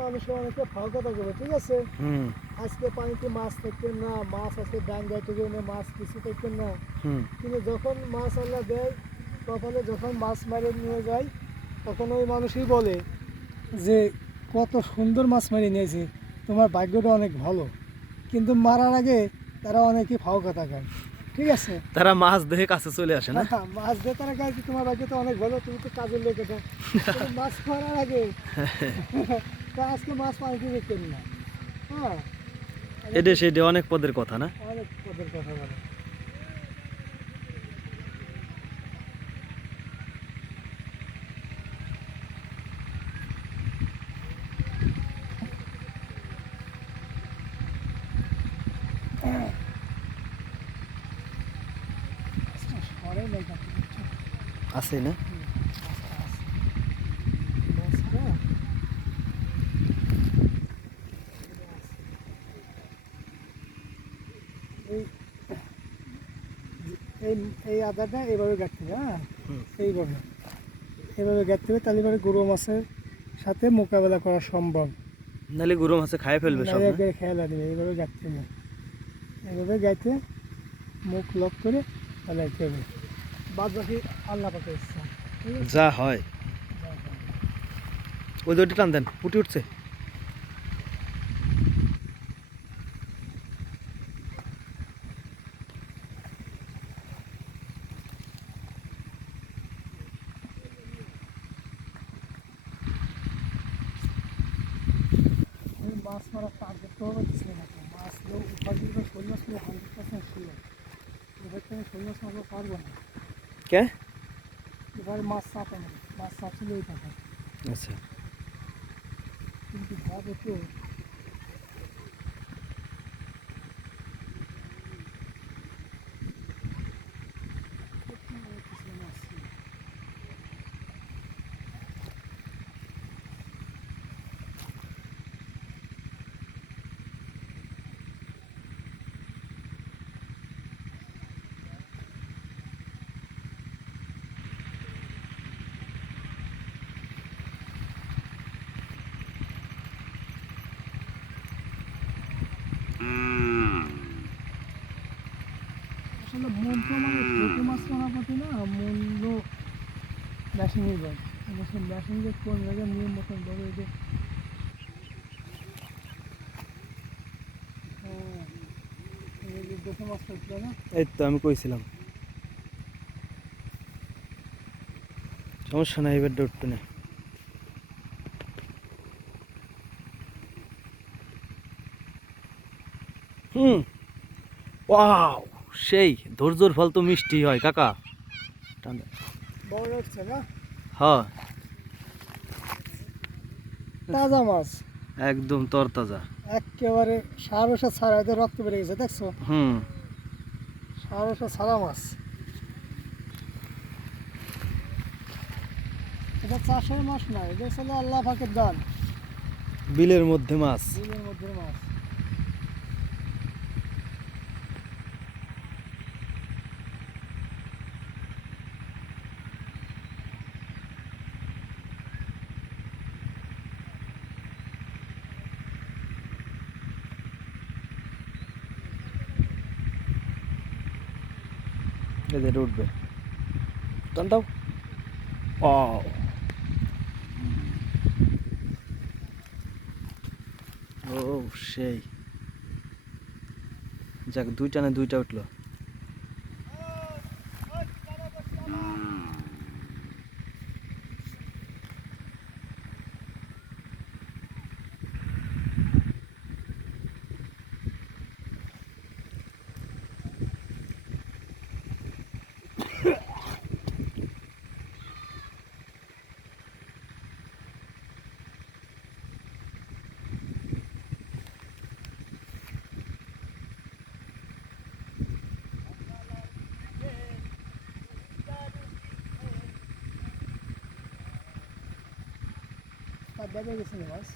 মানুষের অনেকে ফাও কথা বলে, ঠিক আছে? হুম আজকে পানিতে মাছ থাকতেন না, মাছ আজকে ডান গাইতে গেলে মাছ কিছু থাকতেন না। হুম কিন্তু যখন মাছ আল্লাহ দেয়, কপালে যখন মাছ মারে নিয়ে যায়, তখন ওই মানুষই বলে যে কত সুন্দর মাছ মারি নিয়েছে, তোমার ভাগ্যটা অনেক ভালো। কিন্তু মারার আগে তারা অনেকেই ফাও কথা কয়, ঠিক আছে? তারা মাছ দেখে কাছে চলে আসে না? মাছ দিয়ে তারা কয় যে তোমার ভাগ্য তো অনেক ভালো, তুমি তো কাজের লোক এটা। কিন্তু মাছ মারার আগে তা আজকে মাছ পানিতে দেখতেন না। হ্যাঁ, এডে সেডে অনেক পদের কথা না? অনেক পদের কথা বলে। সরে নেই কাছে, বুঝছো? আছে না? মাছটা আছে। মাছটা এই এই এই আদাটা এইভাবে গাঁথতে হবে, হ্যাঁ, হুম। এইভাবে এইভাবে গাঁথতে হবে, তাহলে এবারে গরু মাছের সাথে মোকাবেলা করা সম্ভব। নাহলে গরু মাছে খায় ফেলবে সব নাহলে না? একবারে খেয়াল দেবে। এইভাবে গাঁথতে হবে, এইভাবে গাইতে মুখ লক করে ফেলাইতে হবে। বাদ বাকি আল্লাহ পাকের ইচ্ছা, ঠিক আছে? যা হয়। ওই দড়িটা টান দেন, ফুটে উঠছে। আমি মাছ মারার টার্গেট করবো দিচ্ছি না, মাছ লোক উপায় দিলে শোল মাছ পুরো 100% শিওর। এবার থেকে শোল মাছ মারতে পারবো না। কে? এবারে মাছ চাপে না, মাছ চাপছিলেই থাকে। আচ্ছা। কিন্তু ভাবে তো কিছু মাছ ছিল। আসলে মন তো মানে ছোটো মাছ মারার প্রতি না, মূল্য মেশিনের যায়। সে মেশিন যে কোন জায়গায় নিয়ম মতন ধরে যে, হ্যাঁ, এই যে দেশে মাছ পড়ছিল না। এই তো আমি কইছিলাম সমস্যা নাই, এবার উঠবে না। হুম। ওয়াও, সেই ধৈর্যর ফল তো মিষ্টি হয় কাকা। টান দেন। বড় হচ্ছে না, হ্যাঁ, তাজা মাছ, একদম তরতাজা। একেবারে সার ওষুধ ছাড়া, এদের রক্ত বেড়ে গেছে, দেখছো? হুম। সার ওষুধ ছাড়া মাছ। এটা চাষের মাছ নয়, এটা ছিল আল্লাহ পাকের দান, বিলের মধ্যে মাছ। বিলের মধ্যে মাছ। এদের উঠবে, টান দাও। ওয়াও, ও সেই। যাক, দুইটা না দুইটা উঠলো। তার বেড়ে গেছে মাছ।